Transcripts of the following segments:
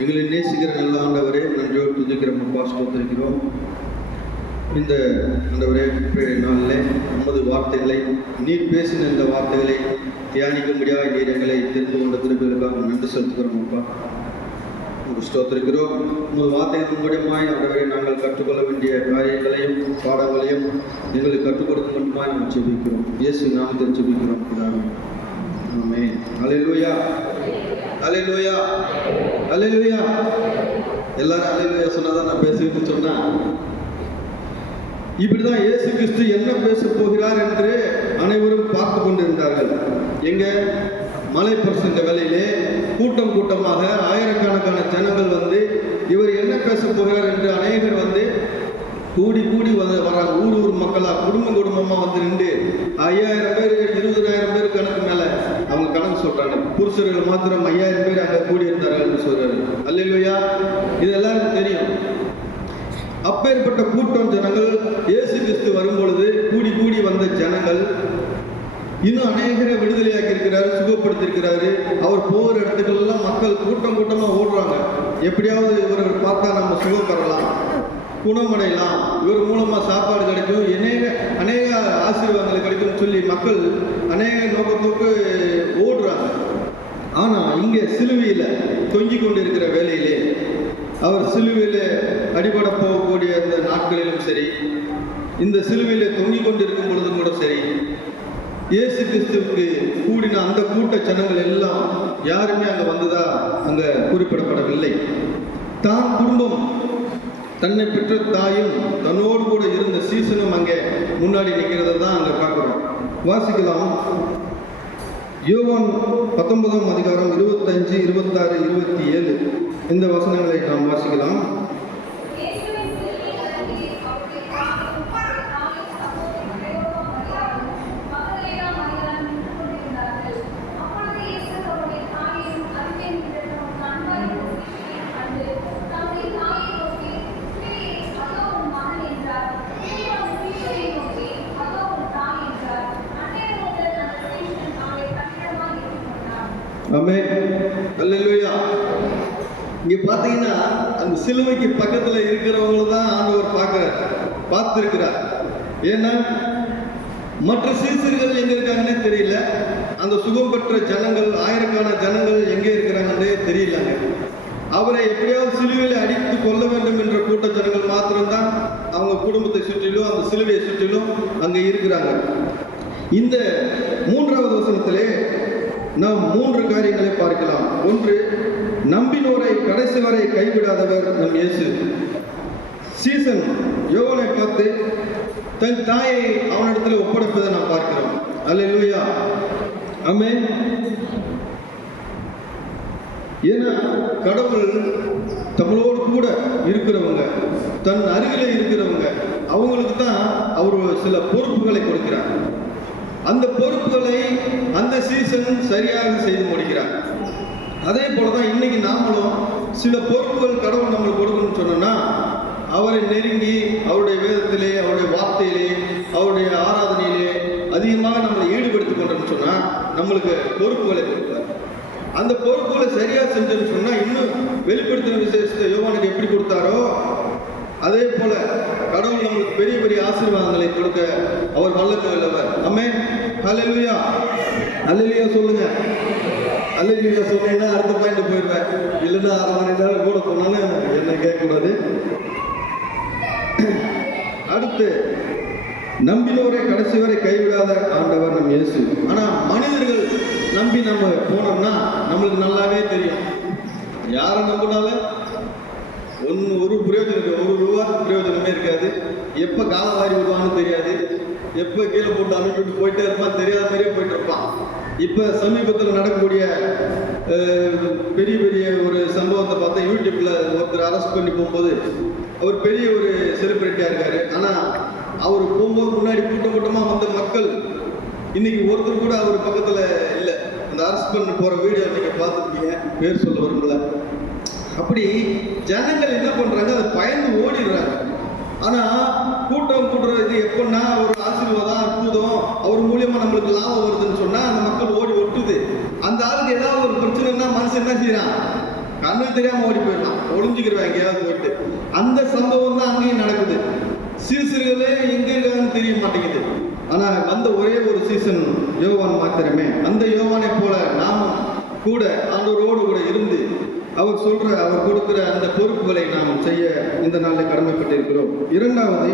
எங்களை நேசிக்கிற நல்ல ஆண்டவரே, நன்றியோடு துதிக்கிறோம் அப்பா, ஸ்தோத்திரிக்கிறோம். இந்த ஆண்டவரே நாளில் நமது வார்த்தைகளை நீர் பேசின இந்த வார்த்தைகளை தியானிக்க முடியாத நீர் எங்களை தெரிந்து கொண்ட திருப்பிகளுக்காக நன்றி செலுத்துகிறோம் அப்பா. உங்களுக்கு ஸ்தோத்திரிக்கிறோம். உங்கள் வார்த்தைகள் மூலியமாய் ஆண்டவரே நாங்கள் கற்றுக்கொள்ள வேண்டிய காரியங்களையும் பாடங்களையும் எங்களுக்கு கற்றுக் கொடுக்க மட்டுமாய் நாம் ஜெபிக்கிறோம். இயேசு நாமத்தில் ஜெபிக்கிறோம் பிதாவே. ஆமென். அல்லேலூயா, அல்லேலூயா, அல்லேலூயா. எல்லாரும் அல்லேலூயா சொன்னாதான் நான் பேசிட்டு சொன்னா இப்படிதான் இயேசு கிறிஸ்து என்ன பேச போகிறார் என்று அனைவரும் பார்த்து கொண்டிருந்தார்கள். எங்க மலை பிரசங்க வேளையிலே கூட்டம் கூட்டமாக ஆயிரக்கணக்கான ஜனங்கள் வந்து இவர் என்ன பேச போகிறார் என்று அநேகர் வந்து கூடி கூடி வராங்க. ஊர் மக்களா குடும்பமா வந்து நின்று 5000 பேர் 20,000 பேர் கணக்கு மேல அவங்க கணக்கு சொல்றாங்க. புருஷர்கள் மாத்திரம் 5000 பேர் அங்க கூடி இருந்தார்கள் என்று சொல்றாரு. அல்லேலூயா. இது எல்லாருக்கும் தெரியும். அப்பேற்பட்ட கூட்டம் ஜனங்கள் இயேசு கிறிஸ்து வரும்பொழுது கூடி கூடி வந்த ஜனங்கள் இன்னும் அநேகரை விடுதலையாக்கி இருக்கிறாரு, சுகப்படுத்திருக்கிறாரு. அவர் போகிற இடத்துக்கெல்லாம் மக்கள் கூட்டம் கூட்டமா ஓடுறாங்க. எப்படியாவது இவர் பார்த்தா நம்ம சுகம் பெறலாம், குணமடையலாம், இவர் மூலமா சாப்பாடு கிடைக்கும், அநேக ஆசீர்வாதங்கள் கிடைக்கும் சொல்லி மக்கள் அநேக நோக்கத்துக்கு ஓடுறாங்க. ஆனா இங்கே சிலுவையில தொங்கிக் கொண்டிருக்கிற வேலையிலே அவர் சிலுவையில அடிபட போகக்கூடிய அந்த நாட்களிலும் சரி, இந்த சிலுவையில தொங்கிக் கொண்டிருக்கும் பொழுதும் கூட சரி, இயேசு கிறிஸ்துவுக்கு கூடின அந்த கூட்ட ஜனங்கள் எல்லாம் யாருமே அங்க வந்ததா அங்க குறிப்பிடப்படவில்லை. தான் குடும்பம், தன்னை பெற்ற தாயும் தன்னோடு கூட இருந்த சீசனும் அங்கே முன்னாடி நிற்கிறத தான் அங்க பார்க்கிறோம். வாசிக்கலாம். யோவான் 19ஆம் அதிகாரம் 25, 26, 27 இந்த வசனங்களை நாம் வாசிக்கலாம். ஆமென். அல்லேலூயா. இங்க பாத்தீங்கன்னா அந்த சிலுவைக்கு பக்கத்துல இருக்கிறவங்க தான் ஆண்டவர் பார்த்திருக்கிறார். ஏன்னா மற்ற சீசர்கள் எங்க இருக்காங்கன்னே தெரியல. அந்த சுகம் பெற்ற ஜனங்கள், ஆயிரக்கணக்கான ஜனங்கள் எங்கே இருக்கிறாங்கன்னே தெரியலங்க. அவரை எப்படியாவது சிலுவையில அடித்து கொள்ள வேண்டும் என்ற கூட்ட ஜனங்கள் மாத்திரம்தான் அவங்க குடும்பத்தை சுற்றிலும் அந்த சிலுவையை சுற்றிலும் அங்க இருக்கிறாங்க. இந்த 3வது வசனத்திலே நாம் 3 காரியங்களை பார்க்கலாம். ஒன்று, நம்பினோரை கடைசி வரை கைவிடாதவர் நம் இயேசு. சீசன் யோவானை பார்த்து தன் தாயை அவனிடத்தில் ஒப்படைப்பதை நாம் பார்க்கிறோம். அல்லேலூயா. ஆமென். ஏன்னா கடவுள் தமிழோடு கூட இருக்கிறவங்க, தன் அருகிலே இருக்கிறவங்க, அவங்களுக்கு தான் அவர் சில பொறுப்புகளை கொடுக்கிறார். அந்த பொறுப்புகளை அந்த சீசன் சரியாக செய்து முடிக்கிறார். அதே போலதான் இன்னைக்கு நாமளும் சில பொறுப்புகள் கடவுள் நம்மளுக்கு கொடுக்கணும்னு சொன்னோம்னா அவரை நெருங்கி அவருடைய வேதத்திலே, அவருடைய வார்த்தையிலே, அவருடைய ஆராதனையிலே அதிகமாக நம்மளை ஈடுபடுத்திக் கொண்டோம்னு சொன்னா நம்மளுக்கு பொறுப்புகளை கொடுத்தார். அந்த பொறுப்புகளை சரியா செஞ்சோம்னு சொன்னா இன்னும் வெளிப்படுத்தின விசேஷத்தை யோவானுக்கு எப்படி கொடுத்தாரோ அதே போல கடவுள் நம்மளுக்கு பெரிய பெரிய ஆசீர்வாதங்களை கொடுக்க அவர் வல்லமை உள்ளவர். ஆமென். அல்லேலூயா. அல்லேலூயா சொல்லுங்க. அல்லேலூயா சொன்னீங்கன்னா அடுத்த பாயிண்ட் போயிடுவேன். இல்லைன்னா 1/2 மணி நேரம் கூட போனாலும் என்ன கேட்கக்கூடாது. அடுத்து, நம்பினோரை கடைசி வரை கைவிடாத ஆண்டவர் நம் இயேசு. ஆனா மனிதர்கள் நம்பி நம்ம போனோம்னா நம்மளுக்கு நல்லாவே தெரியும். யாரை நம்பினாலும் ஒரு பிரயோஜனம், ₹1 பிரயோஜனமே இருக்காது. எப்போ காலம் வாரி விடுவான்னு தெரியாது, எப்போ கீழே போட்டு அமைப்பிட்டு போயிட்டே இருப்பான், தெரியாத மாதிரியே போயிட்டு இருப்பான். இப்போ சமீபத்தில் நடக்கக்கூடிய பெரிய பெரிய ஒரு சம்பவத்தை பார்த்தா யூடியூப்ல ஒருத்தர் அரெஸ்ட் பண்ணி போகும்போது அவர் பெரிய ஒரு செலிபிரிட்டியா இருக்காரு. ஆனால் அவர் போகும்போது முன்னாடி கூட்டமாக வந்த மக்கள் இன்னைக்கு ஒருத்தர் கூட அவர் பக்கத்தில் இல்லை. அந்த அரெஸ்ட் பண்ணி போகிற வீடியோ நீங்கள் பார்த்துருக்கீங்க, பேர் சொல்ல வரும்ல. அப்படி ஜனங்கள் என்ன பண்றாங்க, அதை பயந்து ஓடிடுறாங்க. ஆனா கூட்டம் கூட்டுறது எப்படின்னா ஒரு ஆசீர்வாதம், அற்புதம், அவர் மூலியமா நம்மளுக்கு லாபம் வருதுன்னு சொன்னா அந்த மக்கள் ஓடி ஒட்டுது. அந்த ஆளுக்கு ஏதாவது ஒரு பிரச்சனைனா மனுஷன் என்ன செய்யறான், கண்ணுக்கு தெரியாம ஓடி போயிடலாம், ஒளிஞ்சுக்கிறவன் எங்கேயாவது போயிட்டு. அந்த சம்பவம் தான் அங்கேயும் நடக்குது. சீசர்களே எங்க இருக்காங்கன்னு தெரிய மாட்டேங்குது. ஆனா வந்த ஒரே ஒரு சீசன் யோவான் மாத்திரமே. அந்த யோவானை போல நாம கூட ஆண்டவரோடு கூட இருந்து அவர் கொடுக்கிற அந்த பொறுப்புகளை நாம் செய்ய இந்த நாளில் கடமைப்பட்டிருக்கிறோம். இரண்டாவது,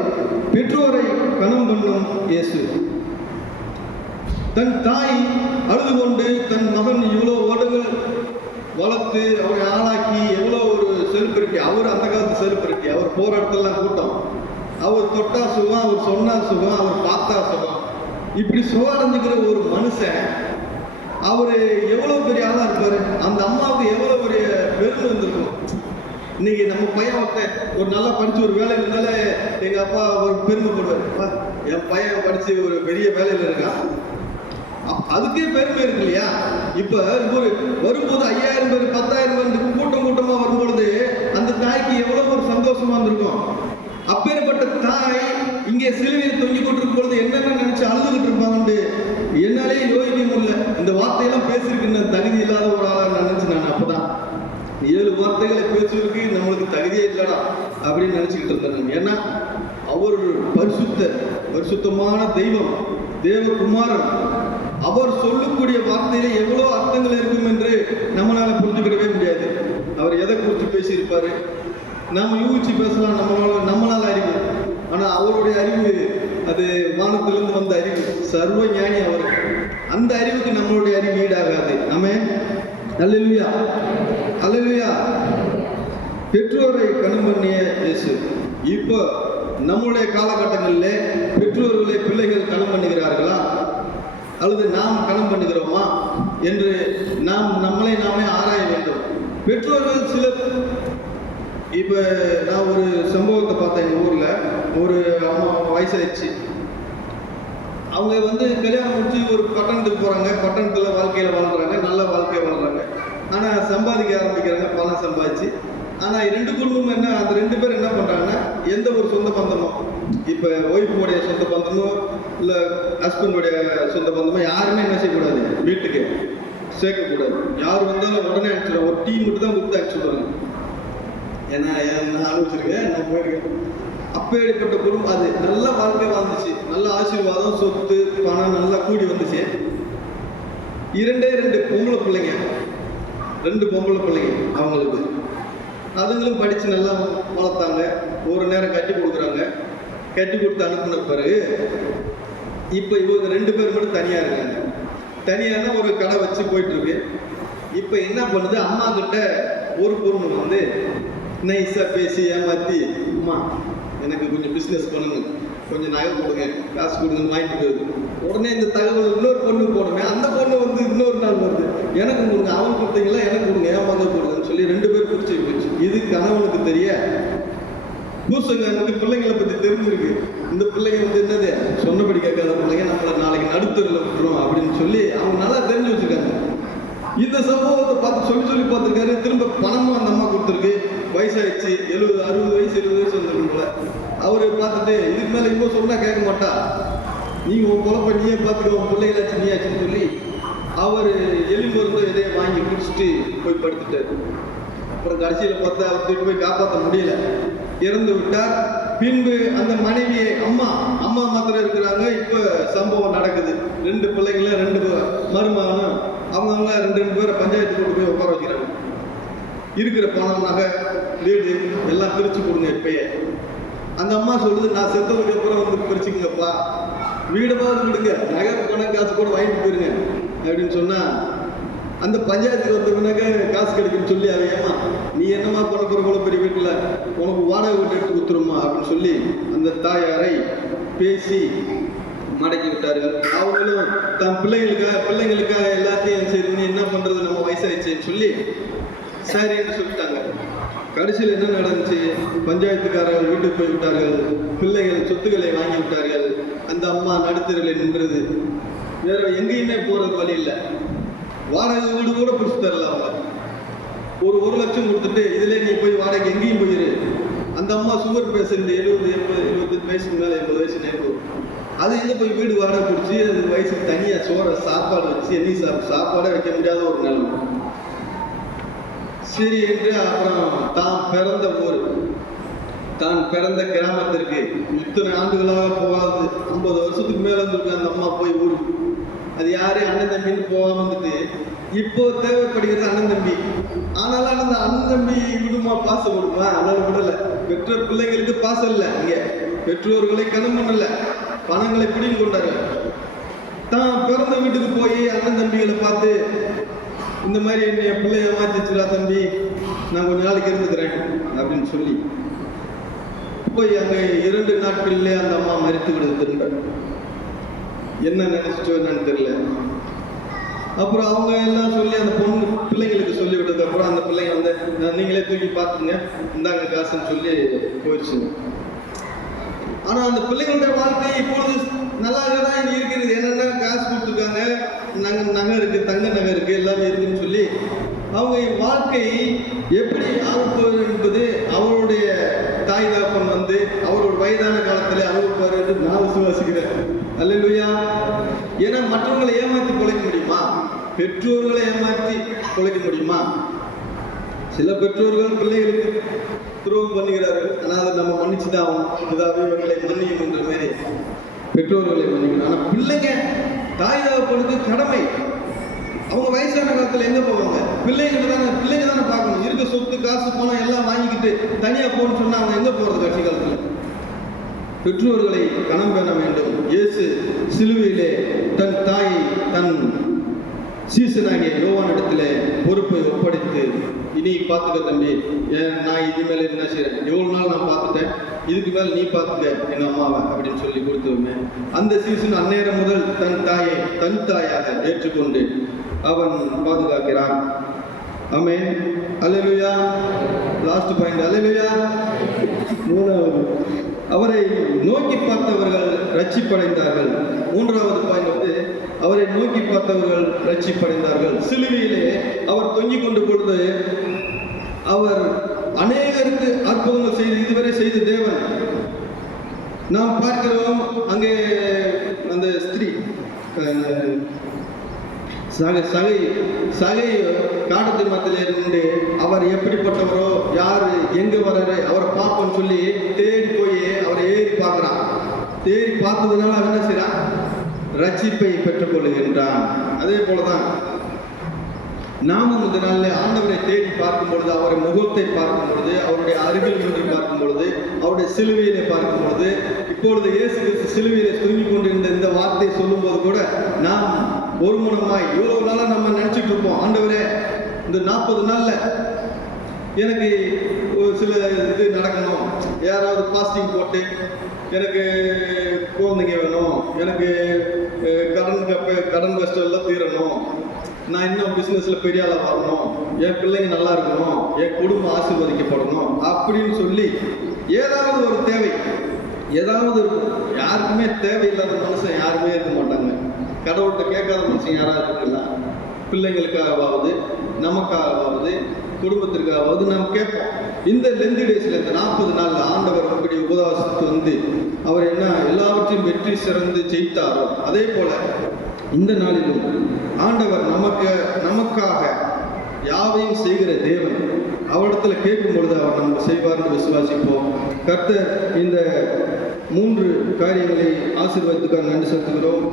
பெற்றோரை கனம் பண்ணும் இயேசு. தன் தாய் அழுது கொண்டு தன் மகன் இவ்வளோ வருடங்கள் வளர்த்து அவரை ஆளாக்கி எவ்வளோ ஒரு செலிபிரிட்டி, அவர் அந்த காலத்து செலிபிரிட்டி, அவர் போற இடத்துலாம் கூட்டம், அவர் தொட்டா சுகம், அவர் சொன்னா சுகம், அவர் பார்த்தா சுகம், இப்படி சுகாரஞ்சுக்கிற ஒரு மனுஷன் அவரு எவ்வளவு பெரிய ஆளா இருப்பாரு. அந்த அம்மாவுக்கு எவ்வளவு பெரிய பெருமை இருந்திருக்கும். இன்னைக்கு நம்ம பையன் ஒரு நல்லா படிச்சு ஒரு வேலையில இருந்தாலே எங்க அப்பா ஒரு பெருமைப்படுவார், என் பையன் படிச்சு ஒரு பெரிய வேலையில இருக்கான், அதுக்கே பெருமை இருக்கு இல்லையா? இப்ப ஒரு வரும்போது 5000 பேர் 10,000 பேர் கூட்டமா வரும்பொழுது அந்த தாய்க்கு எவ்வளவு ஒரு சந்தோஷமா இருந்திருக்கும். அப்பேற்பட்ட தாய் இங்கே சிலுவையில் தொங்கி கொண்டிருக்கும் பொழுது என்னென்ன நினைச்சு அழுதுகிட்டு இருப்பாங்கன்னு என்னாலே யோசிக்க முடியல. இந்த வார்த்தையெல்லாம் பேசிருக்கு தகுதி இல்லாத ஒரு ஆளா நினைச்சு நான் அப்பதான் 7 வார்த்தைகளை பேசுவதற்கு நம்மளுக்கு தகுதியே இல்லடா அப்படின்னு நினைச்சுக்கிட்டு இருந்தேன். ஏன்னா அவர் பரிசுத்தமான தெய்வம், தேவகுமாரன். அவர் சொல்லக்கூடிய வார்த்தையில எவ்வளவு அர்த்தங்கள் இருக்கும் என்று நம்மளால புரிஞ்சுக்கிடவே முடியாது. அவர் எதை குறித்து பேசியிருப்பாரு நாம யூகிச்சு பேசலாம், நம்மளால அறிவு. ஆனா அவருடைய அறிவு அது வானத்திலிருந்து வந்த அறிவு, சர்வ ஞானி அவர். அந்த அறிவுக்கு நம்மளுடைய அறிவு ஈடாகாது. ஆமென், அல்லேலூயா, அல்லேலூயா. பெற்றோரை கனம் பண்ணிய இயேசு. இப்போ நம்முடைய காலகட்டங்களில் பெற்றோர்களை பிள்ளைகள் கனம் பண்ணுகிறார்களா அல்லது நாம் கனம் பண்ணுகிறோமா என்று நம்மளை நாமே ஆராய வேண்டும். பெற்றோர்கள் சில, இப்ப நான் ஒரு சம்பவத்தை பார்த்தேன். எங்க ஊர்ல ஒரு அம்மா வயசாயிடுச்சு, அவங்க கல்யாணம் முடிச்சு ஒரு பட்டணத்துக்கு போறாங்க, பட்டணத்துல வாழ்க்கையில வாழ்றாங்க, நல்ல வாழ்க்கையை வாழ்றாங்க. ஆனா சம்பாதிக்க ஆரம்பிக்கிறாங்க, பணம் சம்பாதிச்சு. ஆனா 2 குடும்பம் என்ன, அந்த 2 பேர் என்ன பண்றாங்கன்னா, எந்த ஒரு சொந்த பந்தமோ, இப்ப ஒய்ஃபுடைய சொந்த பந்தமோ இல்ல ஹஸ்பண்டுடைய சொந்த பந்தமோ யாருமே என்ன செய்யக்கூடாது, வீட்டுக்கு சேர்க்கக்கூடாது. யார் வந்தாலும் உடனே அனுப்பிச்சிடுவாங்க, ஒரு டீ மட்டும் தான் கொடுத்து அனுப்பிச்சுடுவாங்க. ஏன்னா நான் அனுப்பிச்சிருக்கேன், நான் போயிருக்கேன். அப்பேற்பட்ட குடும்பம் அது நல்ல வாழ்க்கை வாழ்ந்துச்சு, நல்ல ஆசீர்வாதம், சொத்து பணம் நல்லா கூடி வந்துச்சு. 2 பொம்பளை பிள்ளைங்க, 2 பொம்பளை பிள்ளைங்க அவங்களுக்கு. அதுங்களும் படிச்சு நல்லா வளர்த்தாங்க. ஒரு நேரம் கட்டி கொடுக்குறாங்க. கட்டி கொடுத்து அனுப்பின பிறகு இப்போ இவங்க 2 பேர் மட்டும் தனியா இருக்காங்க. தனியாக ஒரு கடை வச்சு போயிட்டு இருக்கு. இப்போ என்ன பண்ணுது, அம்மா கிட்ட ஒரு பொண்ணு நைஸா பேசி ஏமாத்தி, அம்மா எனக்கு கொஞ்சம் பிஸ்னஸ் பண்ணுங்க, கொஞ்சம் நகை கொடுங்க, காசு கொடுங்கன்னு வாங்கிட்டு போகுது. உடனே இந்த தகவல் இன்னொரு பொண்ணு போனோமே, அந்த பொண்ணு இன்னொரு நாள் வருது, எனக்கு கொடுங்க, அவன் கொடுத்தீங்களா எனக்கு கொடுங்க, என் மகன் கொடுங்கன்னு சொல்லி 2 பேர் பிடிச்சி போச்சு. இது கணவனுக்கு தெரிய பூசங்க பிள்ளைங்களை பத்தி தெரிஞ்சிருக்கு. இந்த பிள்ளைங்க என்னது சொன்னபடி கேட்காத பிள்ளைங்க, நம்மளை நாளைக்கு நடுத்தரில் விட்டுரும் அப்படின்னு சொல்லி அவங்க நல்லா தெரிஞ்சு வச்சிருக்காங்க. இந்த சம்பவத்தை பார்த்து சொல்லி பார்த்துருக்காரு. திரும்ப பணமும் அந்த அம்மா கொடுத்துருக்கு. வயசாயிடுச்சு, 60 வயசு 70 வயசு வந்துருக்கும் போல. அவரு பார்த்துட்டு இதுக்கு மேல இப்போ சொன்னா கேட்க மாட்டா, நீ உன் குழப்ப நீயே பார்த்துக்க, உன் பிள்ளைகளாச்சு நீயாச்சுன்னு சொல்லி அவர் எலி மருந்து இதையே வாங்கி குடிச்சிட்டு போய் படுத்துட்டாரு. அப்புறம் கடைசியில பார்த்தா அவர் தூக்கி போய் காப்பாற்ற முடியல, இறந்து விட்டார். பின்பு அந்த மனைவியை அம்மா மாத்திரம் இருக்கிறாங்க. இப்ப சம்பவம் நடக்குது. 2 பிள்ளைங்களும் 2 மருமகனும் அவங்க 2 பேரை பஞ்சாயத்து கொண்டு போய் உட்கார வைக்கிறாங்க. இருக்கிற பணம், நகை, வீடு எல்லாம் பிரிச்சு கொடுங்க. இப்பயே அந்த அம்மா சொல்லுது, நான் செத்ததுக்கு அப்புறம் பிரிச்சுங்கப்பா, வீடமாவது விடுங்க, நகை பணம் காசு கூட வாங்கிட்டு போயிருங்க அப்படின்னு சொன்னா, அந்த பஞ்சாயத்துக்கு வந்தவனாக்க காசு கிடைக்குன்னு சொல்லி அவையம்மா, நீ என்னம்மா பண்ண போற போல பெரிய வீட்டுல, உனக்கு வாடகை வீட்டு எடுத்து கொடுத்துருமா அப்படின்னு சொல்லி அந்த தாயாரை பேசி மடக்கி விட்டார்கள். அவங்களும் தன் பிள்ளைங்களுக்காக எல்லாத்தையும் சரி நீ என்ன பண்றது, நம்ம வயசாயிடுச்சுன்னு சொல்லி சரின்னு சொல்லிட்டாங்க. கடைசியில் என்ன நடந்துச்சு, பஞ்சாயத்துக்காரர்கள் வீட்டுக்கு போய் விட்டார்கள், பிள்ளைகள் சொத்துக்களை வாங்கி விட்டார்கள். அந்த அம்மா நடுத்தரில் நின்றது, வேற எங்கேயுமே போறது வழி இல்லை. வாடகை வீடு கூட பிடிச்சு தரல. அவங்க ஒரு 1 லட்சம் கொடுத்துட்டு இதுல நீ போய் வாடகை எங்கேயும் போயிரு. அந்த அம்மா சுகர் பேஷண்ட், 70 80 25 வயசுக்கு மேல 80 வயசு நேரம், அது எங்க போய் வீடு வாடகை பிடிச்சி அது வயசுக்கு தனியா சாப்பாடு வச்சு சாப்பாடே வைக்க முடியாத ஒரு நிலைமை. சரி என்று அப்புறம் தான் பிறந்த ஊர், தான் பிறந்த கிராமத்திற்கு இத்தனை ஆண்டுகளாக போகாது, 50 வருஷத்துக்கு மேல இருந்திருக்கு அந்த அம்மா போய் ஊருக்கு. அது யாரு அண்ணன் தம்பின்னு போகாம வந்துட்டு இப்போ தேவைப்படுகிறது அண்ணன் தம்பி. ஆனாலும் அந்த அண்ணன் தம்பி விடுமா, பாசம் கொடுமா? அதனால விடல. பெற்ற பிள்ளைங்களுக்கு பாசம் இல்லை, இங்க பெற்றோர்களை கனம் பண்ணல, பணங்களை பிடிங்கி கொண்டார்கள். தான் பிறந்த வீட்டுக்கு போய் அண்ணன் தம்பிகளை பார்த்து, இந்த மாதிரி என்னைய பிள்ளைய ஏமாத்திச்சுடா தம்பி, நான் கொஞ்ச நாளைக்கு இருந்துக்கிறேன் அப்படின்னு சொல்லி போய் அங்கே 2 நாட்களிலே அந்த அம்மா மறித்து விடுது. திரும்ப என்ன நினைச்சிட்டோ என்னன்னு தெரியல. அப்புறம் அவங்க எல்லாம் சொல்லி அந்த பொண்ணு பிள்ளைங்களுக்கு சொல்லி விட்டதுக்கு அப்புறம் அந்த பிள்ளைங்க வந்து நீங்களே தூக்கி பார்த்துங்க, இந்தாங்க காசுன்னு சொல்லி போயிடுச்சுங்க. ஆனா அந்த பிள்ளைங்களுடைய வாழ்க்கை இப்பொழுது நல்லாக தான் இருக்கிறது. என்னென்ன காசு கொடுத்துருக்காங்க, நகை இருக்கு, தங்க நகை இருக்கு, எல்லாமே இருக்குன்னு சொல்லி அவங்க வாழ்க்கை எப்படி ஆகுப்பது என்பது அவருடைய தாய் தகப்பன் வந்து அவரோட வயதான காலத்தில் அனுபவிப்பார் என்று நான் விசுவாசிக்கிறேன். அல்லேலூயா. ஏன்னா மற்றவர்களை ஏமாற்றி பொழைக்க முடியுமா? பெற்றோர்களை ஏமாற்றி பொழைக்க முடியுமா? சில பெற்றோர்கள் பிள்ளைகளுக்கு துரோகம் பண்ணுகிறார்கள். ஆனால் அதை நம்ம மன்னிச்சுதான் ஆகும். இதாவே இவர்களை மன்னியும் என்ற மாதிரி பெற்றோர்களை மன்னிக்கணும். ஆனால் பிள்ளைங்க தாய் தகப்பனுக்கு கடமை. அவங்க வயசான காலத்தில் எங்க போவாங்க? பிள்ளைங்க தானே பார்க்கணும். இருக்க சொத்து காசு பணம் எல்லாம் வாங்கிக்கிட்டு தனியா போன்னு சொன்னா அவங்க எங்க போறது? கட்சி காலத்துல பெற்றோர்களை கனம் பெற வேண்டும். இயேசு சிலுவையிலே தன் தாயை தன் சீசனாகிய யோவான் இடத்துல பொறுப்பை ஒப்படைத்து, இனி பார்த்துக்க தம்பி, நான் இது மேல என்ன செய்யறேன், எவ்வளவு நாள் நான் பார்த்துட்டேன், இதுக்கு மேல நீ பார்த்துக்க எங்க அம்மாவை அப்படின்னு சொல்லி கொடுத்துருமே. அந்த சீசன் அந்நேரம் முதல் தன் தாயை தன் தாயாக ஏற்றுக்கொண்டு அவன் பாதுகாக்கிறான். ஆமென். அல்லேலூயா. Last point. அல்லேலூயா. 3வது, அவரை நோக்கி பார்த்தவர்கள் ரட்சிப்படைந்தார்கள். 3வது பாயிண்ட் வந்து அவரை நோக்கி பார்த்தவர்கள் ரட்சிப்படைந்தார்கள். சிலுவையிலே அவர் தொங்கிக் கொண்டு பொழுது அவர் அநேகருக்கு அற்புதங்கள் செய்து இதுவரை செய்த தேவன். நாம் பார்க்கிறோம் அங்கே அந்த ஸ்திரீ சகை காட்டத்தின் மத்தியில இருந்து அவர் எப்படிப்பட்டவரோ, யாரு எங்க வர்றாரு, அவரை பார்ப்போம்னு சொல்லி தேடி போய் அவரை ஏறி பார்க்கிறான். தேடி பார்த்ததுனால அவன் என்ன செய்யறான்? ரட்சிப்பை பெற்றுக் கொள்ளுகின்றான். அதே போலதான் நாமும் இந்த நாளில் ஆண்டவரை தேடி பார்க்கும் பொழுது, அவருடைய முகத்தை பார்க்கும் பொழுது, அவருடைய அருகில் நின்று பார்க்கும் பொழுது, அவருடைய சிலுவையிலே பார்க்கும் பொழுது, இப்பொழுது இயேசு கிறிஸ்து சிலுவையிலே தூங்கிக் கொண்டிருந்த இந்த வார்த்தை சொல்லும் போது கூட நாம் ஒரு மனமாய் இவ்வளவு நாளா நம்ம நினைச்சிட்டு இருப்போம், ஆண்டவரே இந்த 40 நாள்ல எனக்கு ஒரு சில இது நடக்கணும், யாராவது பாஸ்டிங் போட்டு எனக்கு குழந்தைங்க வேணும், எனக்கு கடன் கஷ்டம் எல்லாம் தீரணும், நான் இன்னும் பிசினஸ்ல பெரிய ஆளா வரணும், என் பிள்ளைங்க நல்லா இருக்கணும், என் குடும்பம் ஆசீர்வதிக்கப்படணும் அப்படின்னு சொல்லி ஏதாவது ஒரு தேவை ஏதாவது இருக்கும். யாருக்குமே தேவையில்லாத மனுஷன் யாருமே இருக்க மாட்டாங்க. கடவுள்கிட்ட கேட்காத மனுஷன் யாராவது இருக்கலாம். பிள்ளைங்களுக்காகவாவது, நமக்காகவாவது, குடும்பத்திற்காகவாவது நாம் கேட்போம். இந்த லெந்து டேஸ்ல இந்த 40 நாள்ல ஆண்டவர் அப்படி உபவாசத்துக்கு வந்து அவர் என்ன எல்லாவற்றையும் வெற்றி சிறந்து ஜெயித்தாரோ, அதே போல இந்த நாளிலும் ஆண்டவர் நமக்காக யாவையும் செய்கிற தேவன். அவரிடத்துல கேட்கும் பொழுது அவர் நமக்கு செய்வார்னு விசுவாசிப்போம். கர்த்தர் இந்த 3 காரியங்களை ஆசீர்வாதத்துக்காக நன்றி செலுத்துகிறோம்.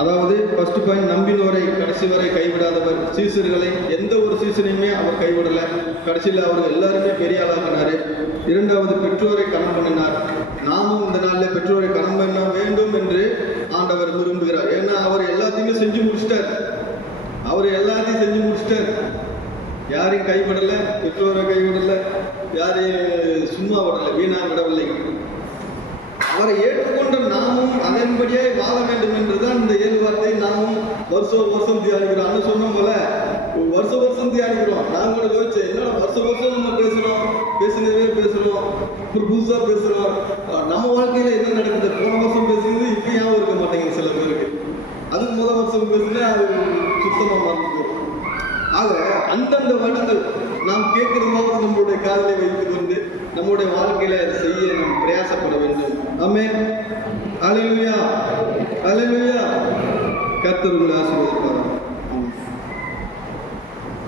அதாவது ஃபர்ஸ்ட் பாயிண்ட், நம்பினோரை கடைசி வரை கைவிடாதவர். சீசர்களை எந்த ஒரு சீசனையுமே அவர் கைவிடல. கடைசியில் அவர் எல்லாருமே பெரிய ஆளாக்கினாரு. 2வது, பெற்றோரை கனம் பண்ணினார். நாமும் இந்த நாளில் பெற்றோரை கனம் பண்ண வேண்டும் என்று ஆண்டவர் விரும்புகிறார். ஏன்னா அவர் எல்லாத்தையுமே செஞ்சு முடிச்சிட்டார். யாரையும் கைவிடல, பெற்றோரை கைவிடல, யாரையும் சும்மா விடல, வீணா விடவில்லை. அவரை ஏற்றுக்கொண்ட நாமும் அதன்படியே வாழ வேண்டும் என்றுதான் இந்த 7 வார்த்தை நாமும் வருஷம் தியானிக்கிறோம். சொன்ன போல வருஷம் தியானிக்கிறோம். நான் கூட யோசிச்சேன், என்னடா வருஷம் நம்ம பேசுறோம், ஒரு புதுசா பேசுறோம். நம்ம வாழ்க்கையில என்ன நடக்குது? போன வருஷம் பேசுறது இப்ப ஞாபகம் இருக்க மாட்டேங்குது சில பேருக்கு. அதுக்கு முதல் வருஷம் பேசுனா அது சுத்தமா மறந்துடும். ஆக அந்தந்த வருடங்கள் நாம் கேட்கிறதாவது நம்மளுடைய காதலை வைத்துக் கொண்டு நம்முடைய வாழ்க்கையில அதை செய்ய நாம் பிரயாசப்பட வேண்டும். ஆமென். அல்லேலூயா. கர்த்தர் உங்களை ஆசீர்வதிப்பார்.